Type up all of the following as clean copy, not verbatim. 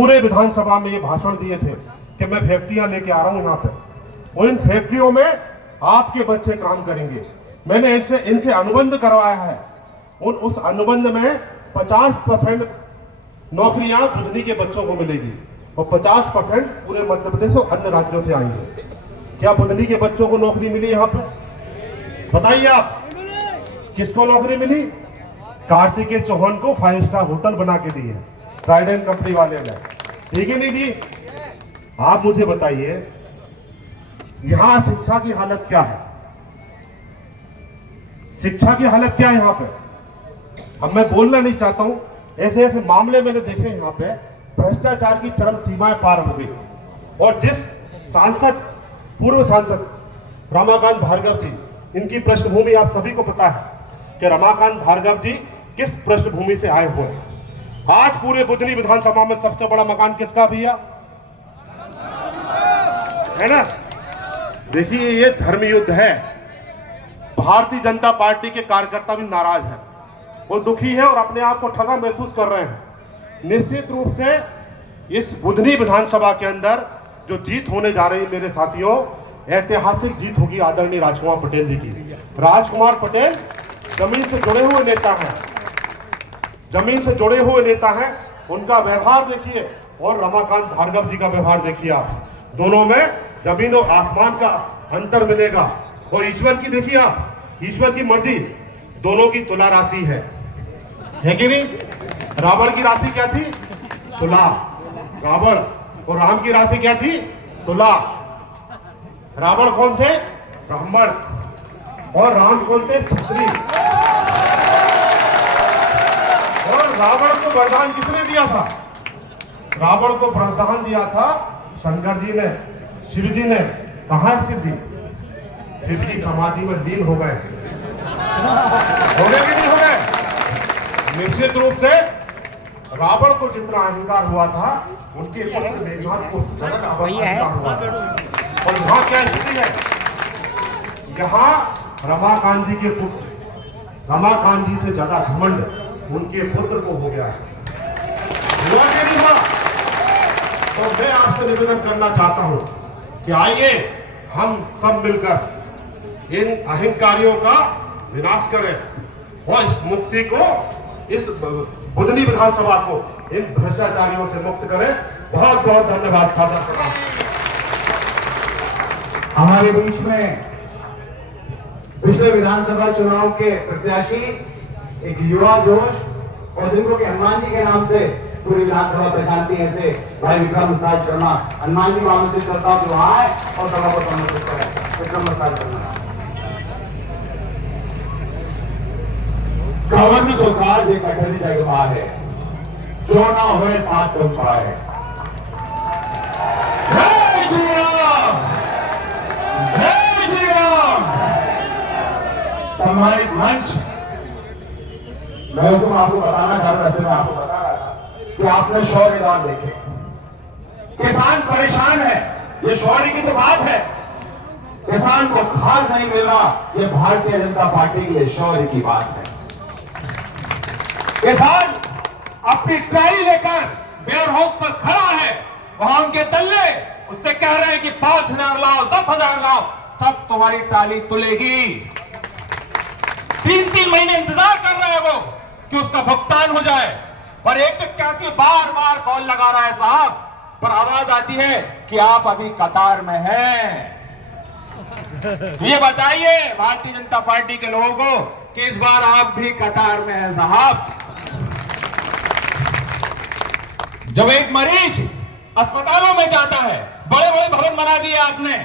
पूरे विधानसभा में ये भाषण दिए थे कि मैं फैक्ट्रियां लेके आ रहा हूं यहाँ पे और इन फैक्ट्रियों में आपके बच्चे काम करेंगे। मैंने इनसे अनुबंध करवाया है। उस अनुबंध में 50% नौकरियां बुधनी के बच्चों को मिलेगी और 50% पूरे मध्य प्रदेश और अन्य राज्यों से आएंगे। क्या बुधनी के बच्चों को नौकरी मिली यहाँ पे? बताइए आप, किसको नौकरी मिली? कार्तिकेय चौहान को 5 स्टार होटल बना के दी है ट्राइडेंट कंपनी वाले ने, ठीक है नहीं जी? आप मुझे बताइए यहां शिक्षा की हालत क्या है? शिक्षा की हालत क्या है यहाँ पे? अब मैं बोलना नहीं चाहता हूं, ऐसे ऐसे मामले मैंने देखे यहाँ पे, भ्रष्टाचार की चरम सीमाएं पार हो गई। और जिस सांसद, पूर्व सांसद रमाकांत भार्गव जी, इनकी पृष्ठभूमि आप सभी को पता है कि रमाकांत भार्गव जी किस पृष्ठभूमि से आए हुए हैं। आज पूरे बुधनी विधानसभा में सबसे बड़ा मकान किसका भैया है ना? देखिए ये धर्म युद्ध है। भारतीय जनता पार्टी के कार्यकर्ता भी नाराज हैं, वो दुखी है और अपने आप को ठगा महसूस कर रहे हैं। निश्चित रूप से इस बुधनी विधानसभा के अंदर जो जीत होने जा रही है मेरे साथियों, ऐतिहासिक जीत होगी आदरणीय राजकुमार पटेल जी की। राजकुमार पटेल जमीन से जुड़े हुए नेता हैं, जमीन से जुड़े हुए नेता हैं। उनका व्यवहार देखिए और रमाकांत भार्गव जी का व्यवहार देखिए आप, दोनों में जमीन और आसमान का अंतर मिलेगा। और ईश्वर की देखिए आप, ईश्वर की मर्जी, दोनों की तुला राशि है कि नहीं? रावण की राशि क्या थी? तुला। रावण और राम की राशि क्या थी? तुला। रावण कौन थे? ब्राह्मण। और राम कौन थे? क्षत्रिय। और रावण को वरदान किसने दिया था? रावण को वरदान दिया था शंकर जी ने, शिव जी ने। कहां शिव जी? शिव की समाधि में लीन हो गए। हो गए कि नहीं हो गए? निश्चित रूप से रावण को जितना अहंकार हुआ था, उनके पुत्र मेघनाथ को ज्यादा अहंकार हुआ था। और यहाँ क्या स्थिति है? यहाँ रमाकांत जी के पुत्र, रमाकांत जी से ज्यादा घमंड उनके पुत्र को हो गया है। हुआ कि नहीं हुआ? तो मैं आपसे निवेदन करना चाहता हूं कि आइए हम सब मिलकर इन अहंकारियों का विनाश करें और इस मुक्ति को, इस बुधनी विधानसभा को इन भ्रष्टाचारियों से मुक्त करें। बहुत बहुत धन्यवाद। सादर प्रणाम। हमारे बीच में पिछले विधानसभा चुनाव के प्रत्याशी, एक युवा जोश और जिनको के हनुमान जी के नाम से पूरी विधानसभा पहचानती है, ऐसे भाई विक्रम प्रसाद शर्मा, हनुमान जी को आमंत्रित करता हूं कि वहां आए और सभा को संबोधित करें। विक्रम प्रसाद शर्मा। कवन सुखार जे कठिन जग है, जो ना होए पात तुम पाए। जय श्री राम, जय श्री राम। सम्मानित मंच, मैं तुम आपको बताना चाह रहा, वैसे मैं आपको बता रहा था कि आपने शौर्य गान देखे। किसान परेशान है, ये शौर्य की तो बात है। किसान को खाद नहीं मिल रहा, ये भारतीय जनता पार्टी के लिए शौर्य की बात है। किसान अपनी ट्राली लेकर वेयर हाउस पर खड़ा है, वहां उनके दल्ले उससे कह रहे हैं कि 5,000 लाओ, 10,000 लाओ, तब तुम्हारी ट्राली तुलेगी। 3-3 महीने इंतजार कर रहे हैं वो कि उसका भुगतान हो जाए, पर 181 बार बार कॉल लगा रहा है साहब, पर आवाज आती है कि आप अभी कतार में हैं। ये बताइए भारतीय जनता पार्टी के लोगों को कि इस बार आप भी कतार में हैं साहब। जब एक मरीज अस्पतालों में जाता है, बड़े बड़े भवन बना दिए आपने,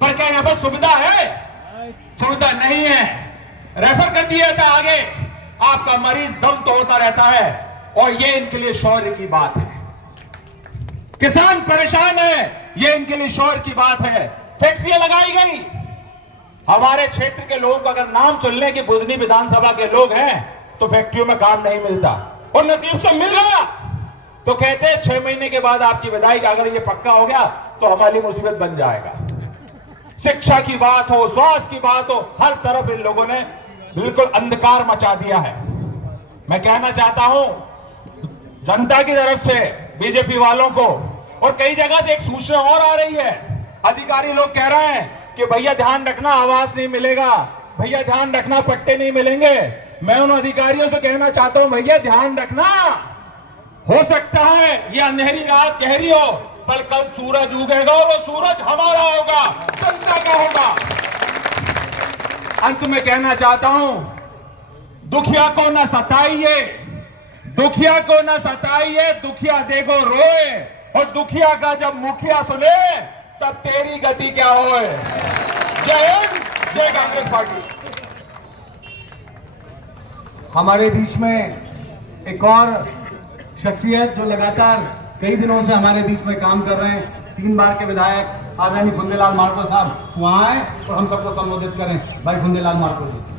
पर क्या यहां पर सुविधा है? सुविधा नहीं है, रेफर कर दिया था आगे। आपका मरीज दम तोड़ता रहता है और ये इनके लिए शौर्य की बात है। किसान परेशान है, ये इनके लिए शौर्य की बात है। फैक्ट्रियां लगाई गई, हमारे क्षेत्र के लोग अगर नाम सुन लें कि बुधनी विधानसभा के लोग हैं तो फैक्ट्रियों में काम नहीं मिलता, और नसीब से मिल गया तो कहते हैं 6 महीने के बाद आपकी बधाई, अगर ये पक्का हो गया तो हमारी मुसीबत बन जाएगा। शिक्षा की बात हो, स्वास्थ्य की बात हो, हर तरफ इन लोगों ने बिल्कुल अंधकार मचा दिया है। मैं कहना चाहता हूं जनता की तरफ से बीजेपी वालों को। और कई जगह से एक सूचना और आ रही है, अधिकारी लोग कह रहे हैं कि भैया ध्यान रखना आवास नहीं मिलेगा, भैया ध्यान रखना पट्टे नहीं मिलेंगे। मैं उन अधिकारियों से कहना चाहता हूं, भैया ध्यान रखना, हो सकता है ये अंधेरी रात गहरी हो, पर कल सूरज उगेगा और वो सूरज हमारा होगा, जनता का होगा। अंत में कहना चाहता हूं, दुखिया को न सताइए, दुखिया को न सताइए, दुखिया देखो रोए, और दुखिया का जब मुखिया सुने तब तेरी गति क्या होए। जय हिंद, जय कांग्रेस पार्टी। हमारे बीच में एक और शख्सियत जो लगातार कई दिनों से हमारे बीच में काम कर रहे हैं, 3 बार के विधायक आदरणीय फुंदेलाल मार्को साहब, वहां आए और हम सबको संबोधित करें। भाई फुंदेलाल मार्को जी।